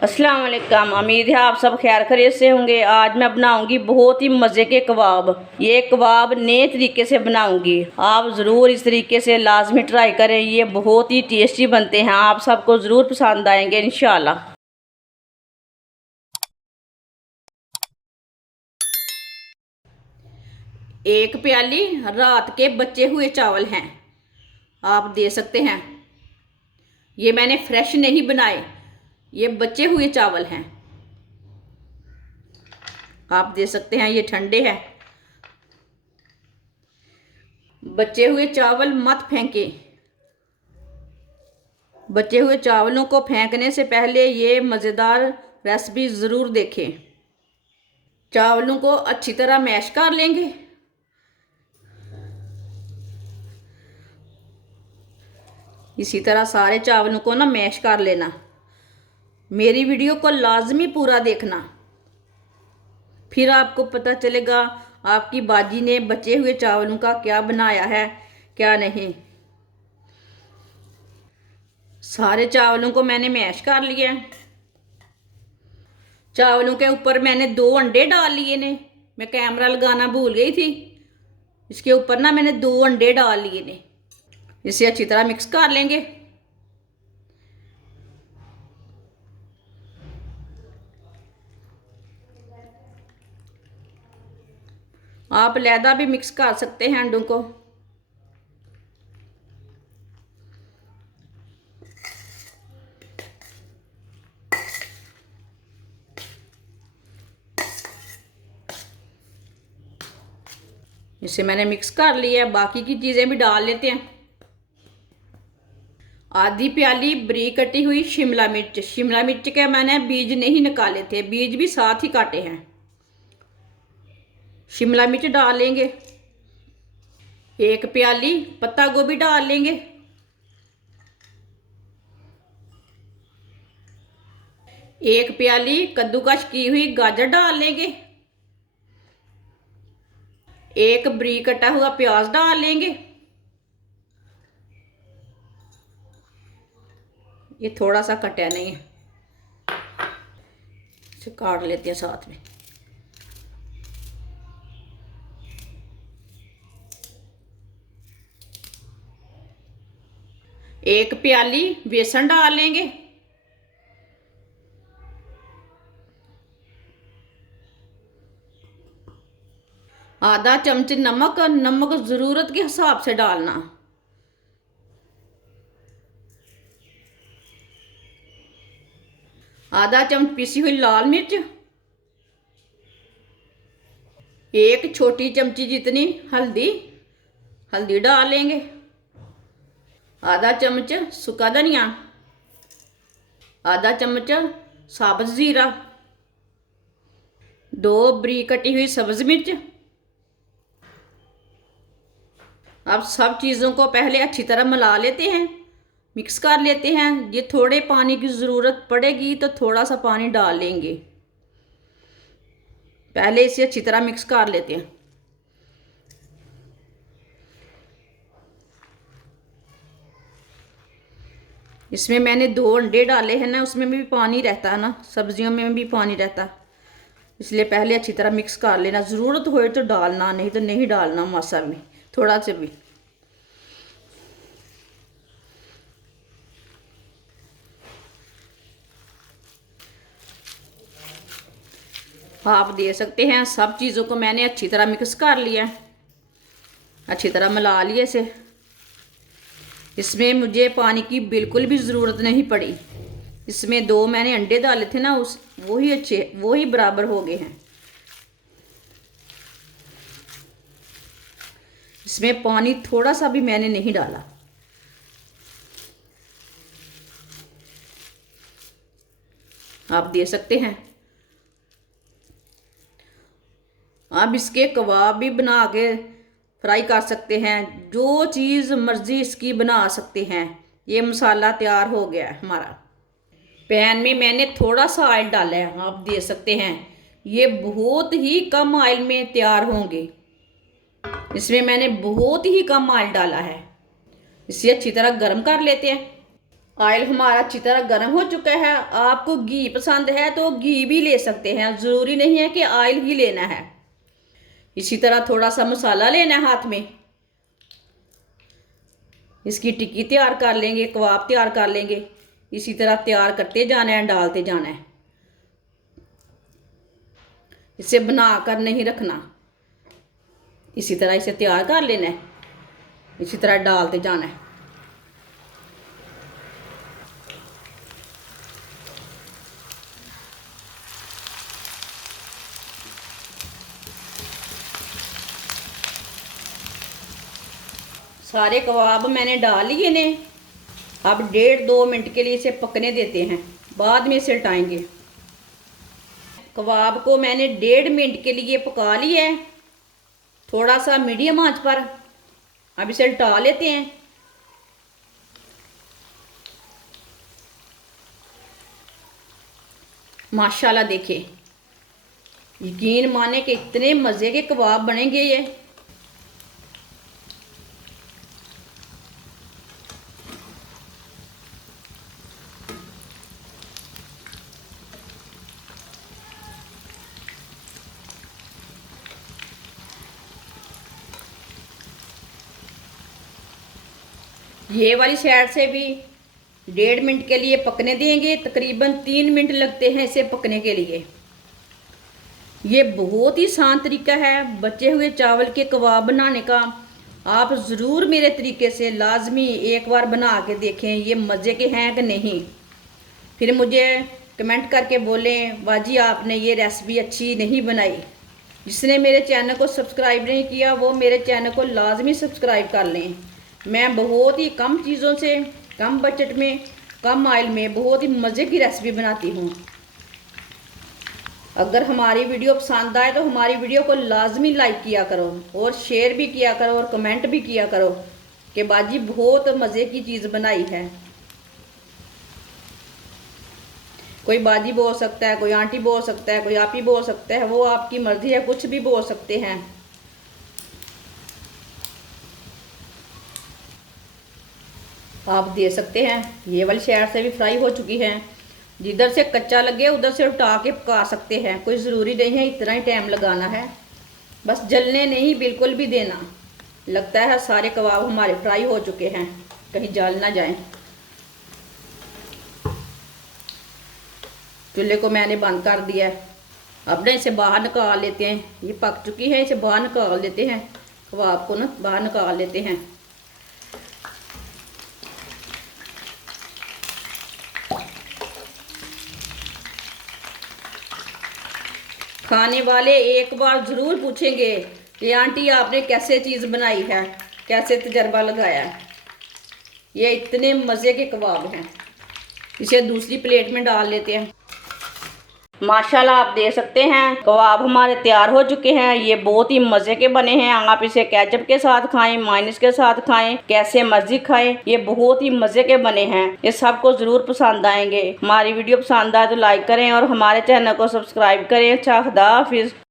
अस्सलाम वालेकुम। उम्मीद है आप सब खैर खैरियत से होंगे। आज मैं बनाऊंगी बहुत ही मज़े के कबाब। ये कबाब नए तरीके से बनाऊंगी, आप ज़रूर इस तरीके से लाजमी ट्राई करें। ये बहुत ही टेस्टी बनते हैं, आप सबको ज़रूर पसंद आएंगे इंशाल्लाह। एक प्याली रात के बचे हुए चावल हैं, आप दे सकते हैं। ये मैंने फ्रेश नहीं बनाए, ये बचे हुए चावल हैं, आप दे सकते हैं। ये ठंडे हैं। बचे हुए चावल मत फेंकें। बचे हुए चावलों को फेंकने से पहले ये मज़ेदार रेसिपी ज़रूर देखें। चावलों को अच्छी तरह मैश कर लेंगे। इसी तरह सारे चावलों को ना मैश कर लेना। मेरी वीडियो को लाजमी पूरा देखना, फिर आपको पता चलेगा आपकी बाजी ने बचे हुए चावलों का क्या बनाया है क्या नहीं। सारे चावलों को मैंने मैश कर लिया। चावलों के ऊपर मैंने 2 अंडे डाल लिए ने। मैं कैमरा लगाना भूल गई थी। इसके ऊपर ना मैंने 2 अंडे डाल लिए ने। इसे अच्छी तरह मिक्स कर लेंगे। आप लैदा भी मिक्स कर सकते हैं अंडों को। इसे मैंने मिक्स कर लिया। बाकी की चीज़ें भी डाल लेते हैं। आधी प्याली बरीक कटी हुई शिमला मिर्च। शिमला मिर्च के मैंने बीज नहीं निकाले थे, बीज भी साथ ही काटे हैं। शिमला मिर्च डाल लेंगे। 1 प्याली पत्ता गोभी डाल लेंगे। 1 प्याली कद्दूकश की हुई गाजर डाल लेंगे। 1 बरीक कटा हुआ प्याज डाल लेंगे। ये थोड़ा सा कटा नहीं है, इसे काट लेते हैं साथ में। एक प्याली बेसन डाल लेंगे। आधा चम्मच नमक। नमक ज़रूरत के हिसाब से डालना। आधा चम्मच पिसी हुई लाल मिर्च। 1 छोटी चमची जितनी हल्दी, हल्दी डाल लेंगे। आधा चम्मच सूखा धनिया। आधा चम्मच साबुत ज़ीरा। 2 बरीक कटी हुई सब्ज़ मिर्च। अब सब चीज़ों को पहले अच्छी तरह मिला लेते हैं, मिक्स कर लेते हैं। ये थोड़े पानी की ज़रूरत पड़ेगी तो थोड़ा सा पानी डाल लेंगे। पहले इसे अच्छी तरह मिक्स कर लेते हैं। इसमें मैंने 2 अंडे डाले हैं ना, उसमें भी पानी रहता है ना, सब्जियों में भी पानी रहता है, इसलिए पहले अच्छी तरह मिक्स कर लेना। ज़रूरत हो तो डालना, नहीं तो नहीं डालना मासा भी, थोड़ा सा भी। आप दे सकते हैं। सब चीज़ों को मैंने अच्छी तरह मिक्स कर लिया, अच्छी तरह मिला लिया इसे। इसमें मुझे पानी की बिल्कुल भी ज़रूरत नहीं पड़ी। इसमें 2 मैंने अंडे डाले थे ना, वो ही बराबर हो गए हैं। इसमें पानी थोड़ा सा भी मैंने नहीं डाला। आप दे सकते हैं। आप इसके कबाब भी बना के फ्राई कर सकते हैं, जो चीज़ मर्ज़ी इसकी बना सकते हैं। ये मसाला तैयार हो गया है हमारा। पैन में मैंने थोड़ा सा ऑयल डाला है, आप दे सकते हैं। ये बहुत ही कम ऑयल में तैयार होंगे। इसमें मैंने बहुत ही कम ऑयल डाला है। इसे अच्छी तरह गर्म कर लेते हैं। ऑयल हमारा अच्छी तरह गर्म हो चुका है। आपको घी पसंद है तो घी भी ले सकते हैं, ज़रूरी नहीं है कि ऑयल ही लेना है। इसी तरह थोड़ा सा मसाला लेना है हाथ में, इसकी टिक्की तैयार कर लेंगे, कबाब तैयार कर लेंगे। इसी तरह तैयार करते जाना है, डालते जाना है, इसे बना कर नहीं रखना। इसी तरह इसे तैयार कर लेना है, इसी तरह डालते जाना है। सारे कबाब मैंने डाल लिए ने। अब 1.5-2 मिनट के लिए इसे पकने देते हैं, बाद में इसे हटाएंगे। कबाब को मैंने 1.5 मिनट के लिए पका लिया है, थोड़ा सा मीडियम आंच पर। अब इसे हटा लेते हैं। माशाल्लाह देखिए, यकीन माने कि इतने मज़े के कबाब बनेंगे ये वाली साइड से भी 1.5 मिनट के लिए पकने देंगे। तकरीबन 3 मिनट लगते हैं इसे पकने के लिए। ये बहुत ही आसान तरीका है बचे हुए चावल के कबाब बनाने का। आप ज़रूर मेरे तरीके से लाजमी एक बार बना के देखें, ये मज़े के हैं कि नहीं। फिर मुझे कमेंट करके बोलें बाजी आपने ये रेसिपी अच्छी नहीं बनाई। जिसने मेरे चैनल को सब्सक्राइब नहीं किया वो मेरे चैनल को लाजमी सब्सक्राइब कर लें। मैं बहुत ही कम चीज़ों से, कम बजट में, कम ऑयल में बहुत ही मज़े की रेसिपी बनाती हूँ। अगर हमारी वीडियो पसंद आए तो हमारी वीडियो को लाजमी लाइक किया करो और शेयर भी किया करो और कमेंट भी किया करो कि बाजी बहुत मज़े की चीज़ बनाई है। कोई बाजी बोल सकता है, कोई आंटी बोल सकता है, कोई आप ही बोल सकता है, वो आपकी मर्ज़ी है, कुछ भी बोल सकते हैं। आप दे सकते हैं। ये वाली साइड से भी फ्राई हो चुकी है। जिधर से कच्चा लगे उधर से उठा के पका सकते हैं, कोई ज़रूरी नहीं है इतना ही टाइम लगाना है। बस जलने नहीं बिल्कुल भी देना। लगता है सारे कबाब हमारे फ्राई हो चुके हैं, कहीं जल ना जाए। चूल्हे को मैंने बंद कर दिया है। अब ना इसे बाहर निकाल लेते हैं। ये पक चुकी है, इसे बाहर निकाल लेते हैं। कबाब को ना बाहर निकाल लेते हैं। खाने वाले एक बार ज़रूर पूछेंगे कि आंटी आपने कैसे चीज़ बनाई है, कैसे तजर्बा लगाया है। ये इतने मज़े के कबाब हैं। इसे दूसरी प्लेट में डाल लेते हैं। माशाल्लाह आप देख सकते हैं कबाब हमारे तैयार हो चुके हैं। ये बहुत ही मज़े के बने हैं। आप इसे केचप के साथ खाएं, मायोनीज के साथ खाएं, कैसे मर्जी खाएं, ये बहुत ही मज़े के बने हैं। ये सबको ज़रूर पसंद आएंगे। हमारी वीडियो पसंद आए तो लाइक करें और हमारे चैनल को सब्सक्राइब करें। अच्छा, खुदा हाफिज़।